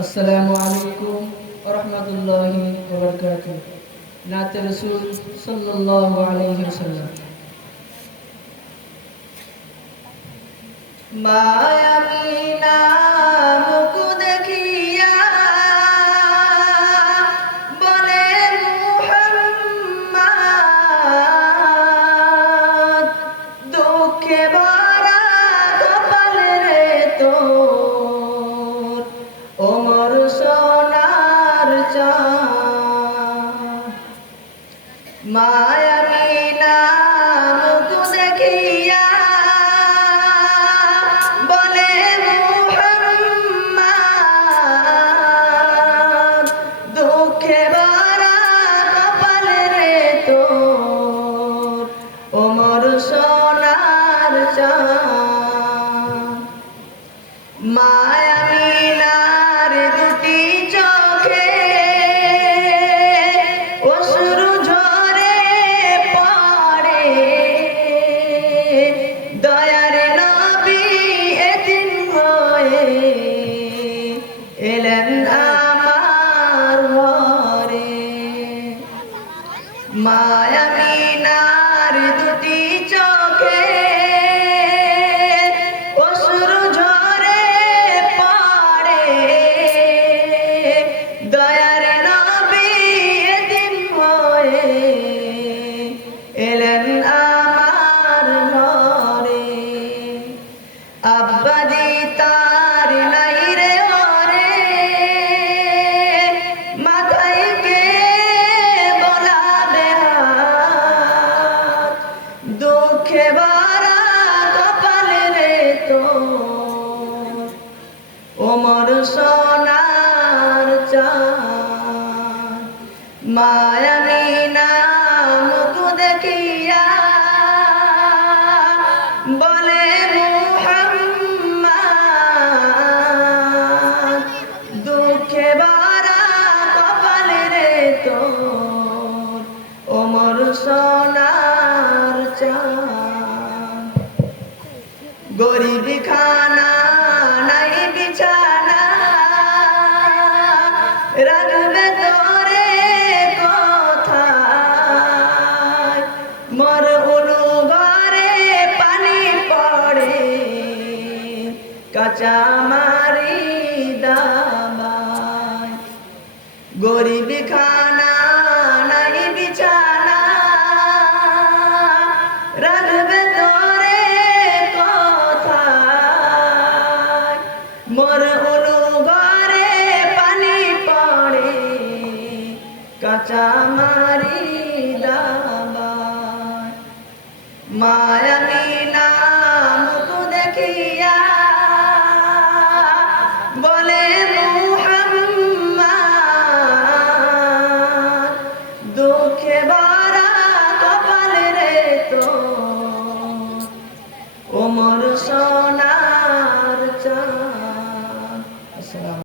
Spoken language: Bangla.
আসসালামু আলাইকুম ওয়া রাহমাতুল্লাহি ওয়া বারাকাতুহু। নাতে রাসূল সাল্লাল্লাহু আলাইহি ওয়াসাল্লাম। মায়াবিনা মুখ দেখিয়া বলে মুহাম্মদ, দুঃখে ভরা কপাল রে তোর, ওমর সোনার চাঁদ। মায়াবিনা মুখ দেখিয়া বলে মুহাম্মদ, দুঃখে ভরা কপাল রে তোর, ওমর সোনার চাঁদ। মায়াবিনার দুটি চোখে অশ্রু ঝরে পড়ে, দয়ার নবী এতিম হয়ে এলেন আমার ঘরে। মায়াবিনার দুটি চোখে অশ্রু ঝরে পড়ে, দয়ার নবী এতিম হয়ে এলেন আমার ঘরে। আব্বাজি তার নাই রে ওরে, মাথায় কে বোলাবে হাত, দুঃখে ভরা কপাল রে তোর, ওমর সোনার চাঁদ। মায়াবিনা মুখ দেখিয়া বলে মুহাম্মদ, দুঃখে ভরা কপাল রে তোর, ওমর সোনার চাঁদ। গরিব খানা নাই বিছানা, রাখবে তোরে কোথায়, মর উলু ঘরে পানি পড়ে, কাঁচা মারি দাবায়। গরিব খানা নাই বিছানা, রাখবে তোরে কোথায়, মোর উলু ঘরে পানি পড়ে, কাঁচা মারি দাবায়। মায়াবিনা মুখ দেখিয়া বলে